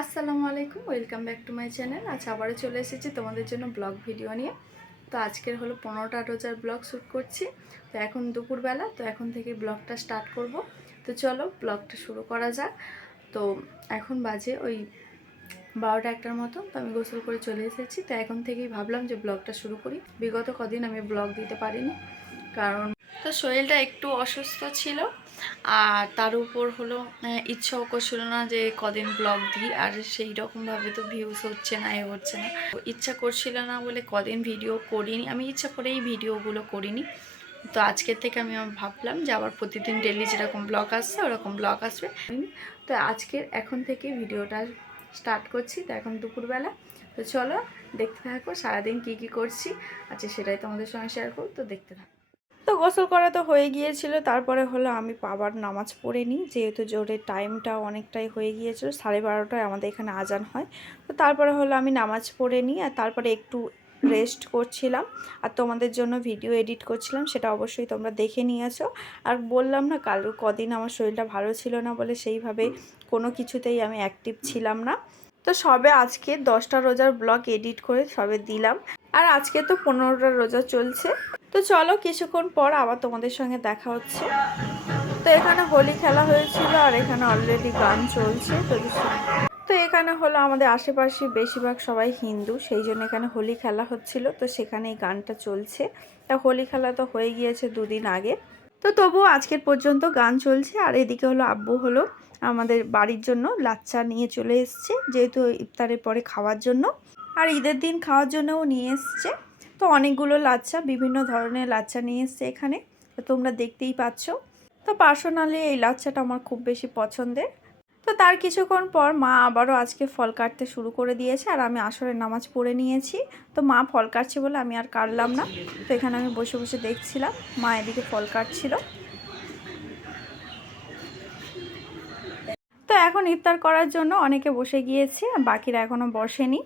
আসসালামু আলাইকুম, welcome back to my channel. আজ আবারও চলে এসেছি তোমাদের জন্য ব্লগ ভিডিও নিয়ে। তো আজকের হলো 15টা রোজার ব্লগ শ্যুট করছি। তো এখন দুপুরবেলা, তো এখন থেকে ব্লগটা স্টার্ট করব। তো চলো ব্লগটা শুরু করা যাক। তো এখন বাজে ওই 12টা 1টার মতো। তো আমি গোসল করে চলে এসেছি। তো এখন থেকেই ভাবলাম যে ব্লগটা শুরু করি। বিগত কদিন আমি ব্লগ দিতে পারিনি, কারণ তো শরীরটা একটু অসুস্থ ছিল, আর তার উপর হলো ইচ্ছাও করছিল না যে কদিন ব্লগ দিই, আর সেই রকমভাবে তো ভিউজ হচ্ছে না, হচ্ছে না। ইচ্ছা করছিল না বলে কদিন ভিডিও করিনি, আমি ইচ্ছা করেই ভিডিওগুলো করিনি। তো আজকের থেকে আমি ভাবলাম যে আবার প্রতিদিন ডেলি যেরকম ব্লগ আসছে ওরকম ব্লগ আসবে। তো আজকের এখন থেকে ভিডিওটা স্টার্ট করছি। তো এখন দুপুরবেলা। তো চলো দেখতে থাকো সারাদিন কি করছি। আচ্ছা, সেটাই তোমাদের সঙ্গে শেয়ার করো, তো দেখতে থাকো। তো গোসল করা তো হয়ে গিয়েছিল, তারপরে হলো আমি আবার নামাজ পড়ে নিই, যেহেতু জোরে টাইমটা অনেকটাই হয়ে গিয়েছিল, 12:30টায় আমাদের এখানে আজান হয়। তো তারপরে হলো আমি নামাজ পড়ে নিই, আর তারপরে একটু রেস্ট করছিলাম আর তোমাদের জন্য ভিডিও এডিট করছিলাম, সেটা অবশ্যই তোমরা দেখে নিয়েছো। আর বললাম না, কাল কদিন আমার শরীরটা ভালো ছিল না বলে সেইভাবে কোনো কিছুতেই আমি অ্যাক্টিভ ছিলাম না। তো সবে আজকে 10টা রোজার ব্লগ এডিট করে সবে দিলাম, আর আজকে তো 15টা রোজা চলছে। তো চলো কিছুক্ষণ পর আবার তোমাদের সঙ্গে দেখা হচ্ছে। তো এখানে হোলি খেলা হয়েছিল, আর এখানে অলরেডি গান চলছে। তো এখানে হলো আমাদের আশেপাশে বেশিরভাগ সবাই হিন্দু, সেই জন্য এখানে হোলি খেলা হচ্ছিল। তো সেখানে এই গানটা চলছে। তা হোলি খেলা তো হয়ে গিয়েছে 2 দিন আগে, তো তবুও আজকের পর্যন্ত গান চলছে। আর এদিকে হলো আব্বু হলো আমাদের বাড়ির জন্য লাচ্চা নিয়ে চলে এসছে, যেহেতু ইফতারের পরে খাওয়ার জন্য, আর ঈদের দিন খাওয়ার জন্যও নিয়ে এসছে। তো অনেকগুলো লাচ্চা, বিভিন্ন ধরনের লাচ্চা নিয়ে এসছে এখানে, তো তোমরা দেখতেই পাচ্ছ। তো পার্সোনালি এই লাচ্চাটা আমার খুব বেশি পছন্দের। তো তার কিছুক্ষণ পর মা আবারও আজকে ফল কাটতে শুরু করে দিয়েছে, আর আমি আসরের নামাজ পড়ে নিয়েছি। তো মা ফল কাটছে বলে আমি আর কাটলাম না। তো এখানে আমি বসে বসে দেখছিলাম, মা এদিকে ফল কাটছিল। তো এখন ইফতার করার জন্য অনেকে বসে গিয়েছে, বাকিরা এখনও বসেনি।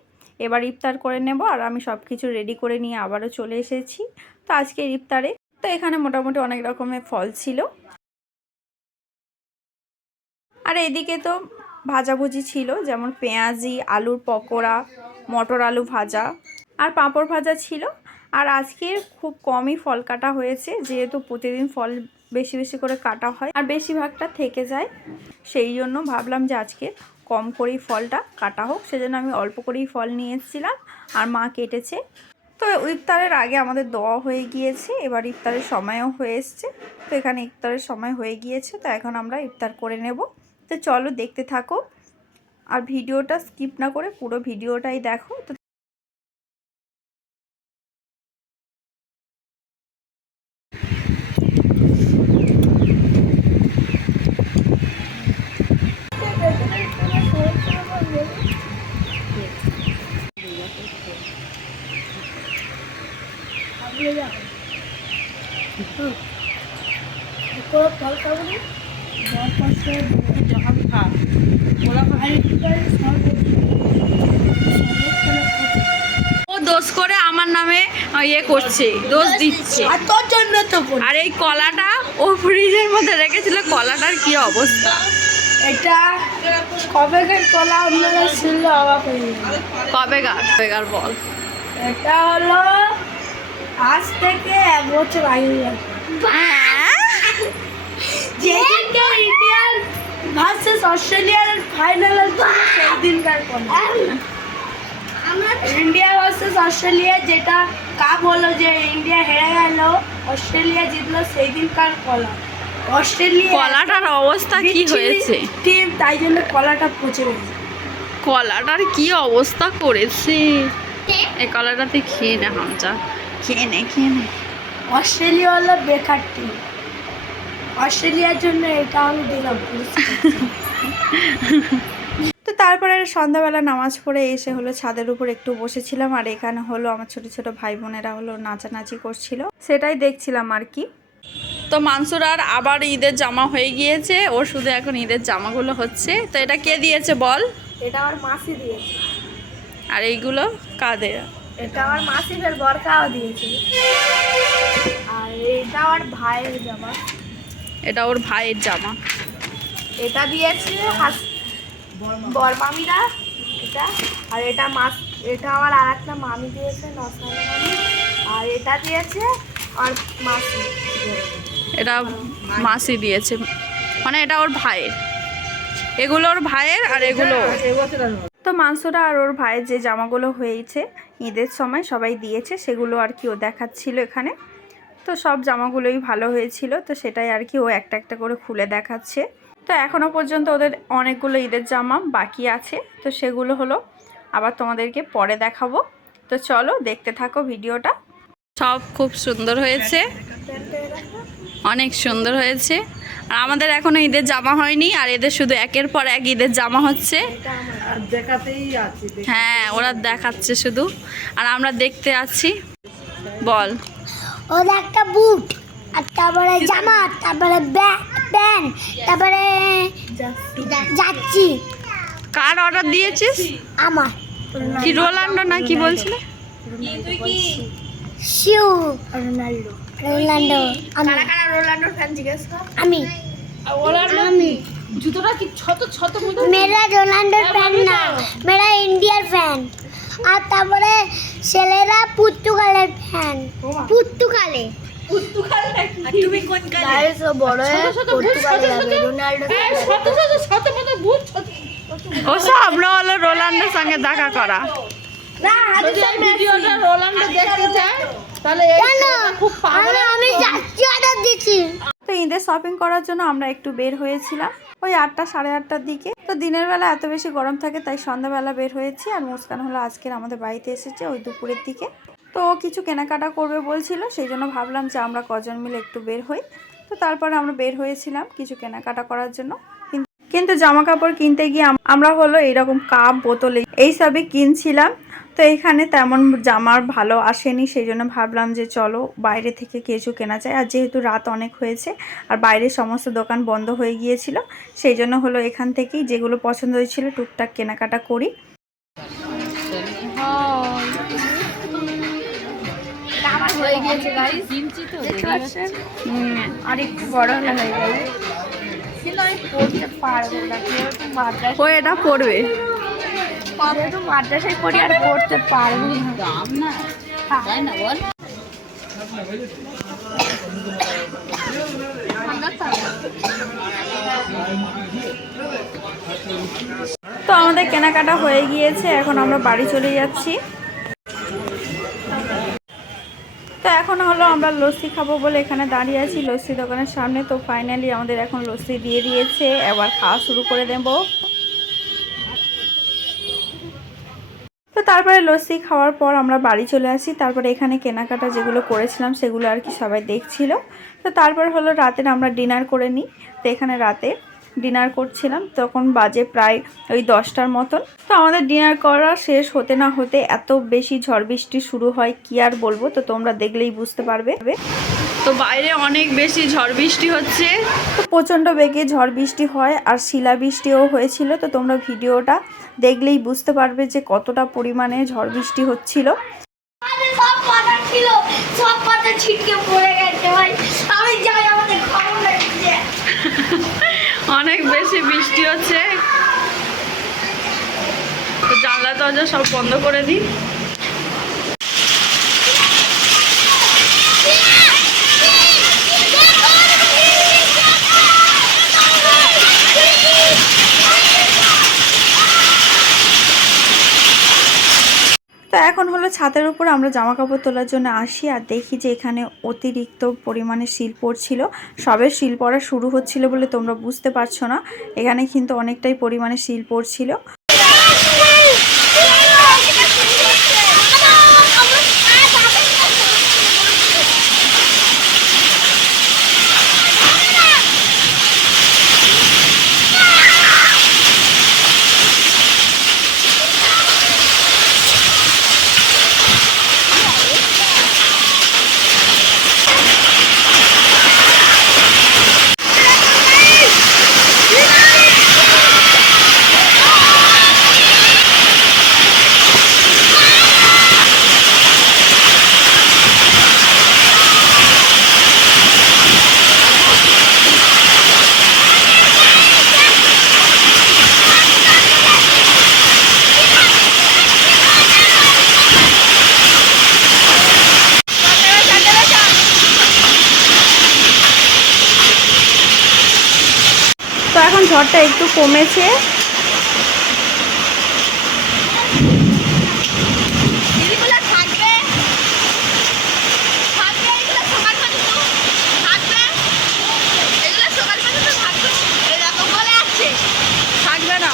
এবার ইফতার করে নেব, আর আমি সব কিছু রেডি করে নিয়ে আবারও চলে এসেছি। তো আজকে ইফতারে তো এখানে মোটামুটি অনেক রকমের ফল ছিল, আর এদিকে তো ভাজাভুজি ছিল, যেমন পেঁয়াজি, আলুর পকোড়া, মটর আলু ভাজা, আর পাঁপড় ভাজা ছিল। আর আজকে খুব কমই ফল কাটা হয়েছে, যেহেতু প্রতিদিন ফল বেশি বেশি করে কাটা হয় আর বেশিরভাগটা থেকে যায়, সেই জন্য ভাবলাম যে আজকে কম করেই ফলটা কাটা হোক, সেজন্য আমি অল্প করেই ফল নিয়ে এসেছিলাম, আর মা কেটেছে। তো ইফতারের আগে আমাদের দোয়া হয়ে গিয়েছে, এবার ইফতারের সময়ও হয়ে এসছে। তো এখানে ইফতারের সময় হয়ে গিয়েছে, তো এখন আমরা ইফতার করে নেব। তো চলো দেখতে থাকো, আর ভিডিওটা স্কিপ না করে পুরো ভিডিওটাই দেখো। তো ও দোষ করে আমার নামে ইয়ে করছে, দোষ দিচ্ছে। আর তোর জন্য তো আর এই কলাটা ও ফ্রিজের মধ্যে রেখেছিল, কলাটার কি অবস্থা। এটা কবেকার কলা আপনারা শুনলে অবাক হয়ে যাবে। কবেকার বল। এটা হলো আজ থেকে 1 বছর আগে, যেদিনকে ইন্ডিয়ার ভার্সেস অস্ট্রেলিয়ার ফাইনাল হচ্ছে সেই দিনকার কলা। ইন্ডিয়া ভার্সেস অস্ট্রেলিয়া যেটা কাপ হলো, যে ইন্ডিয়া হেরে গেল, অস্ট্রেলিয়া জিতলো, সেই দিনকার কলা। অস্ট্রেলিয়া কলাটার অবস্থা কি হয়েছে, টিম, তাই জন্য কলাটা পচে গেছে। কলাটার কি অবস্থা করেছে। এই কলাটাতে খেয়ে নে হামচা, খেয়ে নে। অস্ট্রেলিয়া হলো বেকার টিম, অস্ট্রেলিয়ার জন্য এটা আমি দিলাম। তো তারপরে সন্ধ্যাবেলা নামাজ পড়ে এসে হলো ছাদের উপর একটু বসেছিলাম, আর এখানে হলো আমার ছোট ছোট ভাই বোনেরা হলো নাচানাচি করছিল, সেটাই দেখছিলাম আর কি। তো মানসুর আর আবার ঈদের জামা হয়ে গিয়েছে, ওর শুধু এখন ঈদের জামাগুলো হচ্ছে। তো এটা কে দিয়েছে বল? এটা আমার মাসি দিয়েছে। আর এইগুলো কাদের? এটা আমার মাসি ফের বরকাও দিয়েছে। আর এটা আমার ভাইয়ের জামা। এটা ওর ভাইয়ের জামা। এটা দিয়েছে বরমামিরা এটা, আর এটা মাছ, এটা আমার আর একটা মামি দিয়েছে, নসালা মামি, আর এটা দিয়েছে আর মাসি। এটা মাসি দিয়েছে, মানে এটা ওর ভাইয়ের, এগুলো ওর ভাইয়ের আর এগুলো তো মানসুরা আর ওর ভাইয়ের যে জামাগুলো হয়েছে ঈদের সময় সবাই দিয়েছে, সেগুলো আর কি ও দেখাচ্ছিল এখানে। তো সব জামাগুলোই ভালো হয়েছিল, তো সেটাই আর কি ও একটা একটা করে খুলে দেখাচ্ছে। তো এখনও পর্যন্ত ওদের অনেকগুলো ঈদের জামা বাকি আছে, তো সেগুলো হলো আবার তোমাদেরকে পরে দেখাবো। তো চলো দেখতে থাকো ভিডিওটা। সব খুব সুন্দর হয়েছে, অনেক সুন্দর হয়েছে। আর আমাদের এখনো ঈদের জামা হয়নি, আর এদের শুধু একের পর এক ঈদের জামা হচ্ছে। হ্যাঁ, ওরা দেখাচ্ছে শুধু, আর আমরা দেখতে আছি। বল। ওর একটা বুট, আর তারপরে জামা, তারপরে প্যান্ট, তারপরে যাচ্ছি। কার অর্ডার দিয়েছিস? আমার কি রোনাল্ডো না কি বলছিলে? শিউ রোনাল্ডো। রোনাল্ডো। কারা কারা রোনাল্ডোর ফ্যান জিজ্ঞেস কর। আমি আমি জুতোটা কি ছোট ছোট মতো? মেরা রোনাল্ডোর ফ্যান না, মেরা ইন্ডিয়ার ফ্যান। আর তারপরে ছেলেরা পর্তুগালের ফ্যান। পর্তুগালে তুমি কোন কালে? গাইস ও বড় পর্তুগালে যাবে রোনাল্ডো। ছোট ছোট ছোট মতো বুট ছোট। ও সব হলো রোনাল্ডোর সঙ্গে দেখা করা। না যদি এই ভিডিওটা রোনাল্ডো দেখতে চায় তাহলে এই ছেলেটা খুব পাগল। আমি যাচ্ছি, অর্ডার দিচ্ছি। তো ঈদের শপিং করার জন্য আমরা একটু বের হয়েছিলাম ওই 8টা সাড়ে 8টার দিকে। তো দিনের বেলা এত বেশি গরম থাকে, তাই সন্ধ্যাবেলা বের হয়েছি। আর মুস্কান হলো আজকের আমাদের বাড়িতে এসেছে ওই দুপুরের দিকে। তো ও কিছু কেনাকাটা করবে বলছিল, সেই জন্য ভাবলাম যে আমরা কজন মিলে একটু বের হই। তো তারপরে আমরা বের হয়েছিলাম কিছু কেনাকাটা করার জন্য। কিন্তু জামা কাপড় কিনতে গিয়ে আমরা হলো এইরকম কাপ বোতল এইসবই কিনছিলাম। তো এখানে তেমন জামার ভালো আসেনি, সেই জন্য ভাবলাম যে চলো বাইরে থেকে কিছু কেনা যায়। আর যেহেতু রাত অনেক হয়েছে আর বাইরের সমস্ত দোকান বন্ধ হয়ে গিয়েছিল, সেই জন্য হলো এখান থেকেই যেগুলো পছন্দ হয়েছিল টুকটাক কেনাকাটা করি। হয়ে গিয়েছে গাইস, কিনছি তো আর একটু বড় হয়ে গেলে কিন্তু আমি পড়তে পারবো না, যেহেতু মাদ্রাসা ও এটা পড়বে, যেহেতু মাদ্রাসায় পড়ি আর পড়তে পারবো না। তাই না বল। তো আমাদের কেনাকাটা হয়ে গিয়েছে, এখন আমরা বাড়ি চলে যাচ্ছি। তো এখন হলো আমরা লস্যি খাবো বলে এখানে দাঁড়িয়ে আছি লস্যি দোকানের সামনে। তো ফাইনালি আমাদের এখন লস্যি দিয়ে দিয়েছে, এবার খাওয়া শুরু করে দেব। তো তারপরে লস্যি খাওয়ার পর আমরা বাড়ি চলে আসি। তারপরে এখানে কেনাকাটা যেগুলো করেছিলাম সেগুলো আর কি সবাই দেখছিল। তো তারপর হলো রাতের আমরা ডিনার করে নিই। তো এখানে রাতে ডিনার করছিলাম, তখন বাজে প্রায় ওই 10টার মতন। তো আমাদের ডিনার করা শেষ হতে না হতে এত বেশি ঝড় বৃষ্টি শুরু হয়, কি আর বলবো, তো তোমরা দেখলেই বুঝতে পারবে। তো বাইরে অনেক বেশি ঝড় বৃষ্টি হচ্ছে, তো প্রচণ্ড বেগে ঝড় বৃষ্টি হয় আর শিলাবৃষ্টিও হয়েছিল। তো তোমরা ভিডিওটা দেখলেই বুঝতে পারবে যে কতটা পরিমাণে ঝড় বৃষ্টি হচ্ছিল। সব পাতা ছিল, সব পাতা ছিটকে পড়ে গেছে ভাই। আমি যাই, আমাদের খবর লাগছে। অনেক বেশি বৃষ্টি হচ্ছে, তো জানলা দরজা সব বন্ধ করে দিই। তো এখন হলো ছাদের উপর আমরা জামা কাপড় তোলার জন্য আসি, আর দেখি যে এখানে অতিরিক্ত পরিমাণে শিল পড়ছিল। সবে শিল পড়া শুরু হচ্ছিল বলে তোমরা বুঝতে পারছো না, এখানে কিন্তু অনেকটাই পরিমাণে শিল পড়ছিল। ঝড়টা একটু কমেছে। থাকবে না।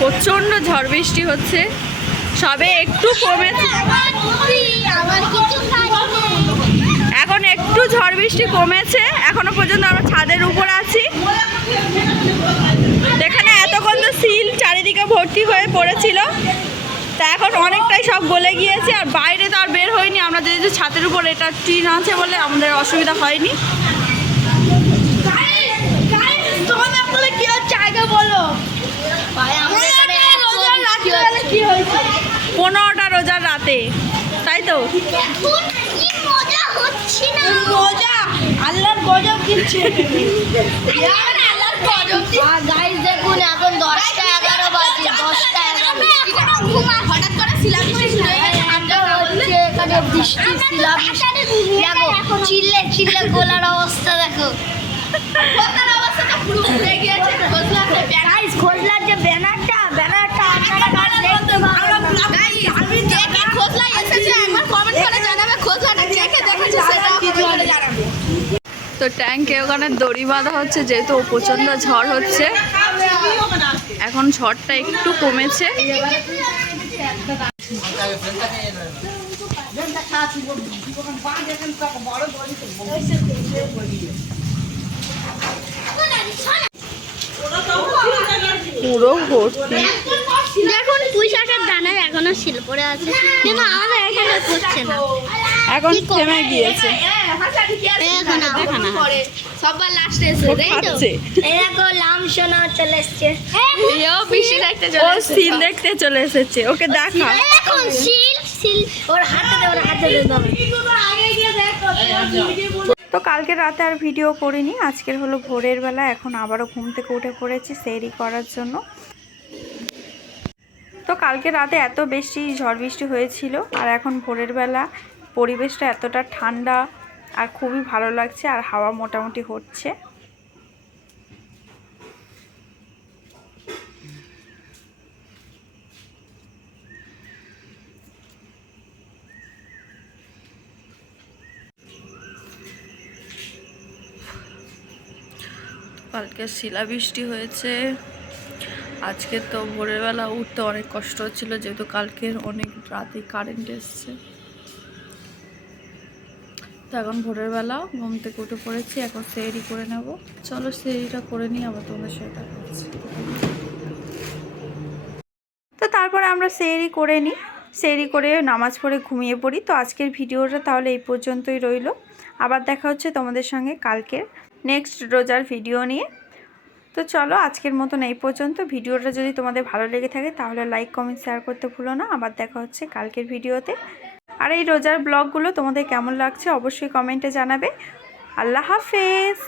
প্রচন্ড ঝড় বৃষ্টি হচ্ছে, সবে একটু কমেছে, এখন একটু ঝড় বৃষ্টি কমেছে। এখনো পর্যন্ত আমরা ছাদের উপরে আছি। এখানে এতক্ষণ তো সিল চারিদিকে ভর্তি হয়ে পড়েছিল, তা এখন অনেকটাই সব গলে গিয়েছে। আর বাইরে তো আর বের হয়নি আমরা, যেহেতু ছাদের উপর এটা টিন আছে বলে আমাদের অসুবিধা হয়নি। বলো 15টা রোজার রাতে, তাই তো? আল্লাহর গজব কিনছে। দেখুন এখন 10টা 11 বাজে, 10টা 11 হঠাৎ করে এখানে বৃষ্টি দেখো, চিল্লে চিল্লে গোলার অবস্থা দেখো। খোঁজলার যে ব্যানারটা আপনারা দেখতে পাবেন। তো ট্যাঙ্কে ওখানে দড়ি বাঁধা হচ্ছে, যেহেতু প্রচণ্ড ঝড় হচ্ছে। এখন ঝড়টা একটু কমেছে। পুরো ভর্তি। দেখুন পুঁই শাকের দানা এখনো শিল পড়ে আছে, কিন্তু আমাদের এখানে পড়ছে না, এখন থেমে গিয়েছে। সবার লাস্টে এসে খাচ্ছে। এরকম লাম সোনা চলে এসছে, বৃষ্টি দেখতে ও সিল দেখতে চলে এসেছে, ওকে দেখা। এখন শিল ওর হাতে দে তো কালকে রাতে আর ভিডিও করিনি, আজকের হলো ভোরের বেলা। এখন আবারও ঘুম থেকে উঠে পড়েছি সেহরি করার জন্য। তো কালকে রাতে এত বেশি ঝড় বৃষ্টি হয়েছিল, আর এখন ভোরের বেলা পরিবেশটা এতটা ঠান্ডা আর খুবই ভালো লাগছে, আর হাওয়া মোটামুটি হচ্ছে। কালকে শিলাবৃষ্টি হয়েছে। আজকে তো ভোরের বেলা উঠতে অনেক কষ্ট হচ্ছিল, যেহেতু কালকের অনেক রাতে কারেন্ট এসছে। তো এখন ভোরের বেলা ঘুম থেকে উঠে পড়েছি, এখন সেহরি করে নেব। চলো সেহরিটা করে নিই, আবার তোমাদের সাথে দেখা হচ্ছে। তো তারপরে আমরা সেহরি করে নিই, সেহরি করে নামাজ পড়ে ঘুমিয়ে পড়ি। তো আজকের ভিডিওটা তাহলে এই পর্যন্তই রইল। আবার দেখা হচ্ছে তোমাদের সঙ্গে কালকের নেক্সট রোজার ভিডিও নিয়ে। তো চলো আজকের মতন এই পর্যন্ত। ভিডিওটা যদি তোমাদের ভালো লেগে থাকে তাহলে লাইক কমেন্ট শেয়ার করতে ভুলো না। আবার দেখা হচ্ছে কালকের ভিডিওতে। আর এই রোজার ব্লগগুলো তোমাদের কেমন লাগছে অবশ্যই কমেন্টে জানাবে। আল্লাহ হাফেজ।